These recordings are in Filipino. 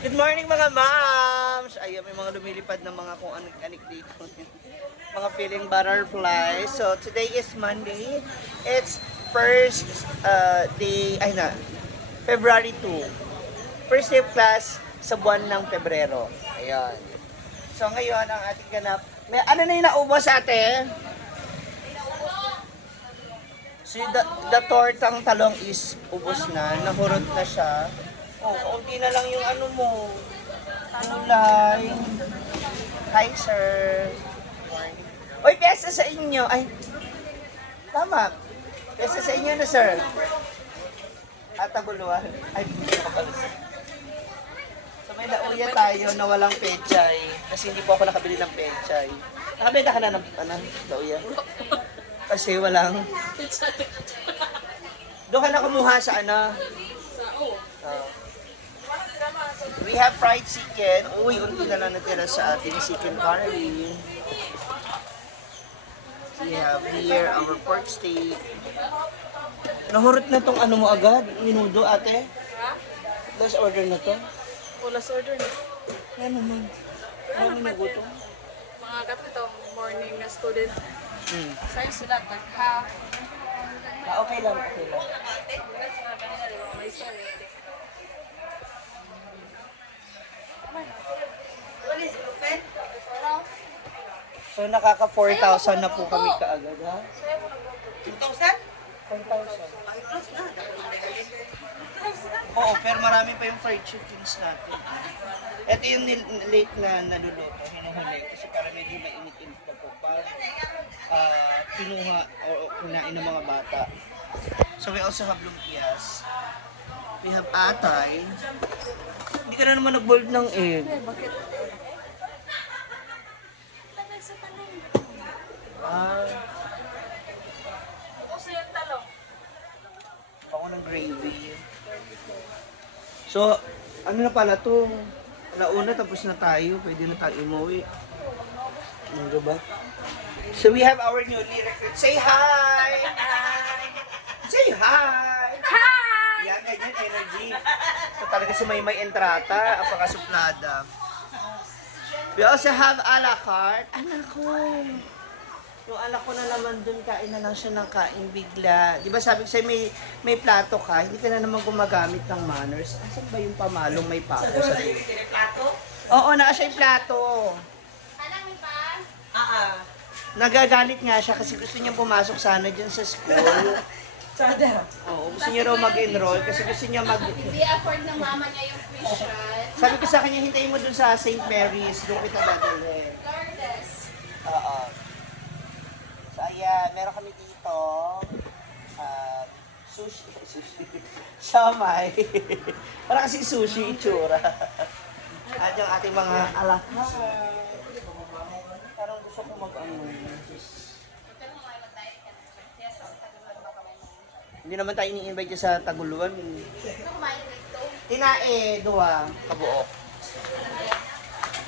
Good morning mga moms! Ayun, may mga lumilipad na mga kung anik-anik dito. Mga feeling butterflies. So, today is Monday. It's first day, February 2. First day of class sa buwan ng Pebrero. Ayun. So, ngayon ang ating ganap. May, ano na yung naubos ate? So, the tortang talong is ubos na. Nahurot na siya. Oh, kaunti na lang yung ano mo. Kulay. Hi, sir. Morning. Oy, pesa sa inyo. Ay, tama. Pesa sa inyo na, sir. At taguluan. Ay, hindi ko pala. So, may nauya tayo na walang pechay. Kasi hindi po ako nakabili ng pechay. Nakabenta ka na ng nauya? Kasi walang... Doon ka na kumuha sa ano? We have fried chicken. Uy, unti na lang natira sa ating chicken curry. We have here our pork steak. Nahurot na tong ano mo agad, minudo ate. Last order na to. Last order na. Ano naman? Ano minuto? Mga kapitong morning na student. Hmm. Sa'yo sila, half. Okay lang, okay lang. May sa'yo. So nakaka 4,000 na po kami kaagad ha? 2,000? 4,000. Oo, pero marami pa yung fried chickens natin. Ito yung late na naluluto, hinuhuli. Kasi para medyo mainit-init pa po pa kinuha o kunain ng mga bata. So we also have lumpias. We have atay. Hindi ka na naman nag-boiled ng egg. Bakit? Ako ng gravy. So, ano na pala to? Alauna, tapos na tayo. Pwede na tayo umuwi. Ano ba? So, we have our newly recruit. Say hi! Say hi! Hi! Yan, ganyan, energy. So, talaga si Maymay Entrata, apakasuplada. We also have a la carte. Anak ko. Yung anak ko na naman dun, kain na lang siya ng kain bigla. Di ba sabi ko sa'yo, may plato ka, hindi ka na naman gumagamit ng manners. Asan ba yung pamalong may pako sa iyo? Plato? Oo, naka siya yung plato. Alam mo ba? Nagagalit nga siya kasi gusto niya pumasok sana dyan sa school. Sada. Oo, gusto niya raw mag-enroll kasi gusto niya Hindi afford ng mama niya yung tuition. Sabi ko sa kanya, hintayin mo dun sa St. Mary's, doon kita dadalhin. Regardless. Oo. So, ayan, meron kami dito. Sushi. Siomay. Para kasi sushi itsura. At yung ating mga alak. Parang gusto ko mag-ano. Hindi naman tayo ini-invite sa Taguluan. Tinae, duwa, kabuok.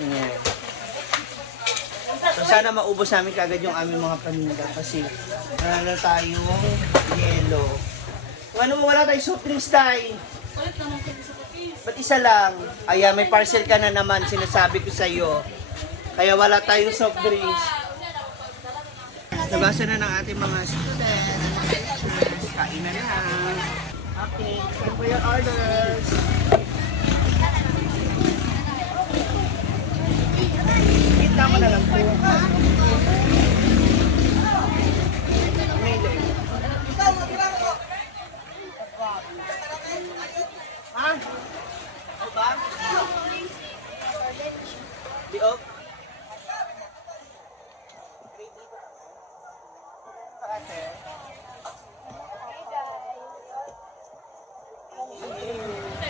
Yeah. So sana maubos namin kagad yung aming mga paninda kasi wala na tayong yelo. Ano mo, wala tayong soft drinks tayo. Ulit naman kayo sa cookies. Ba't isa lang? Ayan, may parcel ka na naman, sinasabi ko sa'yo. Kaya wala tayong soft drinks. Nabasa na ng ating mga students. Kain na na. Okay, time for your orders. Kita mo na lang po. Ha? Ano ba? Diog?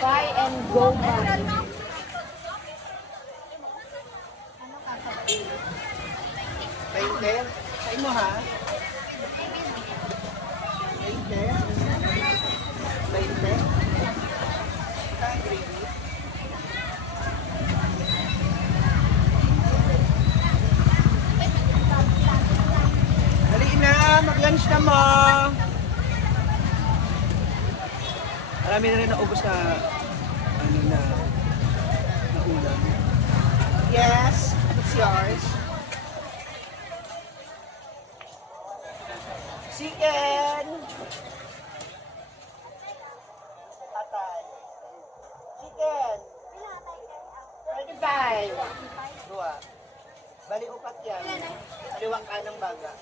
Buy and go buy. Painter? Sa'yo mo ha? Painter? Painter? Saan gravy? Dali na, mag-lunch na mo! Marami na rin naubos na ano na Yes, it's yours. Chicken! Atay. Chicken! 35. Dua. Bali upat yan. Kaliwang kanang baga.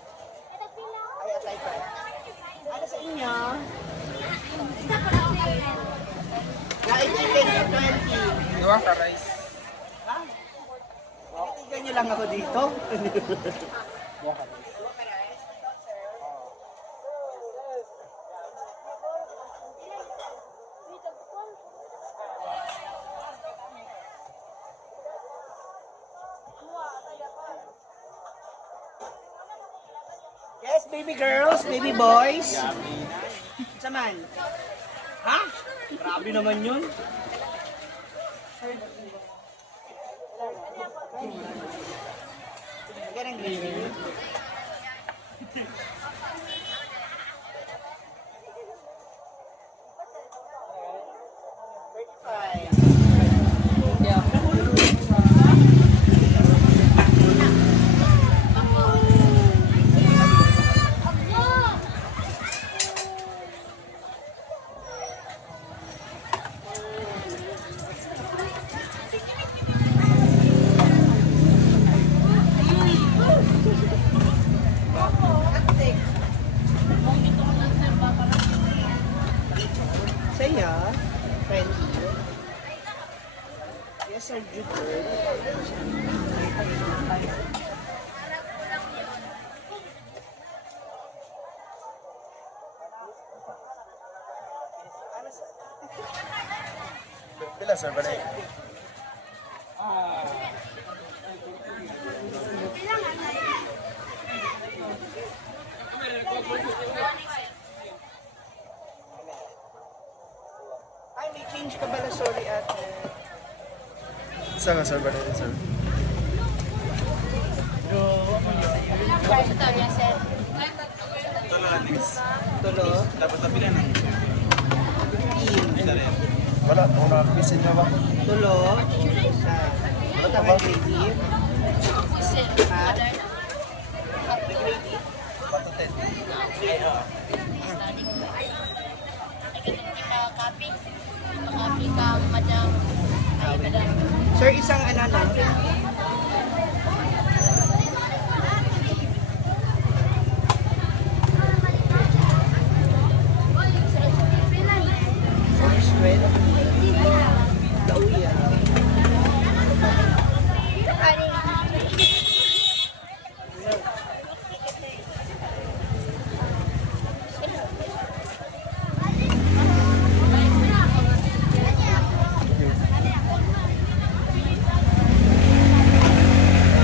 Ay, atay pa. Ano sa inyo? Kain chicken sa 20. Dua ka rice. Ha? Tinitigan niyo lang ako dito. Dua ka rice. Yes, baby girls, baby boys. Saman. Ha? Grabe naman yun. Lagyan ng gravy. Saya, 20. Yes, sir, Jupiter. Pila sir ba na Ay, may change ka pala. Sorry, ate. Isa nga sir ba na sir? Tulo. Dapat na pila na. 15. Wala, kung nakapisin na ba? Tulo. Isa. Bata may gravy. Ha? May gravy. Patutin. Makapi ka, madam. Ay, madam. Sir, isang ano lang. First red. Lauya.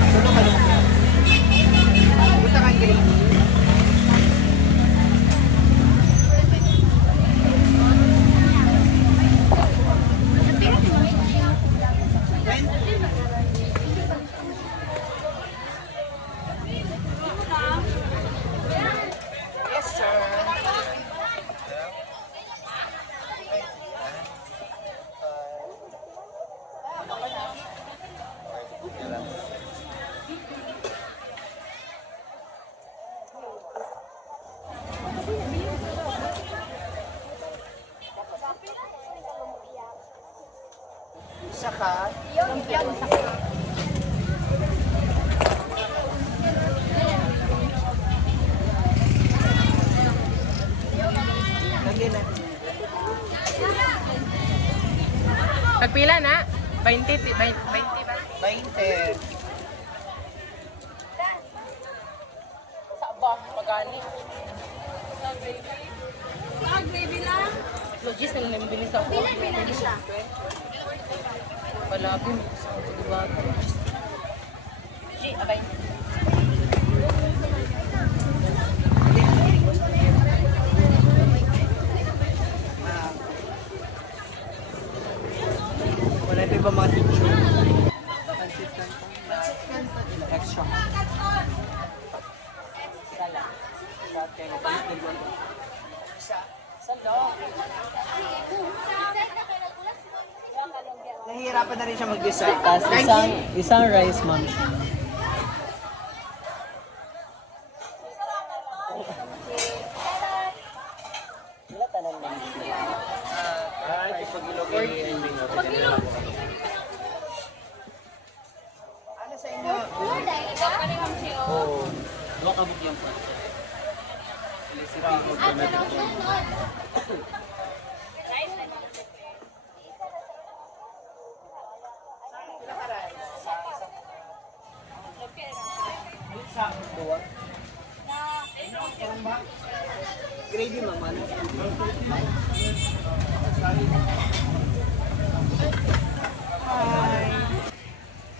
Tulo ka lang. Punta kang gravy. Yes, sir. Isa ka. Lagyan natin. Pagpila na? 20 ba? 20. Sa ba? Magani? Gravy lang? Logis na lang nabili sa ako. Pila di siya. Palabing sa diba? G, abay. Wala pa ba mga teacher? Extra. Isa. Salo. Nahihirapan na rin siya mag-decide. Tapos isang rice, ma'am. Wala tanong ma'am. Ano sa inyo? Dua ka bugyan pa. Gravy mama.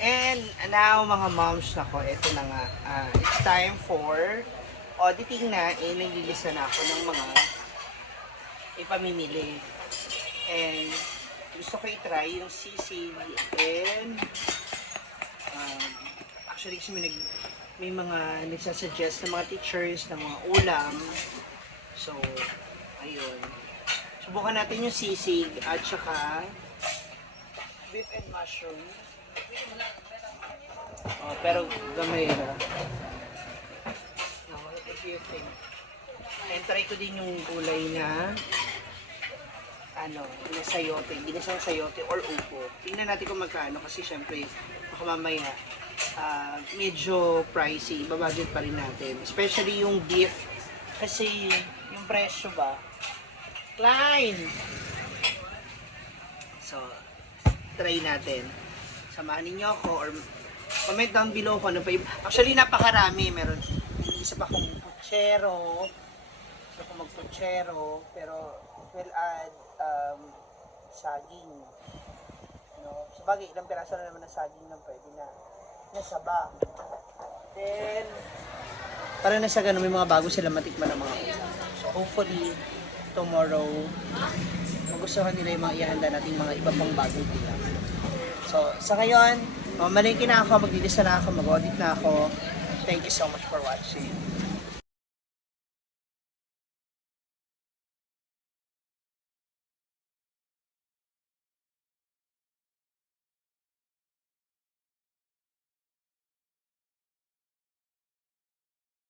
And now mga moms nako, ito na nga. It's time for auditing na. Naglilista na ako ng mga ipamimili. And gusto ko i-try yung sisig and actually kasi may mga nagsasuggest ng mga teachers ng mga ulam. So, ayun. Subukan natin yung sisig at saka beef and mushroom. Oh, pero gamay na. No, what do you think? And try ko din yung gulay na na sayote, ginisang sayote or upo. Tingnan natin kung magkano kasi syempre baka mamaya medyo pricey, ibabudget pa rin natin. Especially yung beef kasi yung presyo ba? Klein! So, try natin. Samahan ninyo ako or comment down below kung ano pa yung... Actually, napakarami. Meron isa pa akong puchero. Gusto ko mag-puchero. Pero, we'll add saging. No? Sabagay, ilang piraso na naman ng saging na pwede na. Nasaba. Then, para na sa ganun, may mga bago sila matikman ng mga ulam. So, hopefully, tomorrow, magustuhan nila yung mga ihanda nating mga iba pang bagong ulam. So, sa ngayon, mamalingki na ako, maglilista na ako, mag-audit na ako. Thank you so much for watching.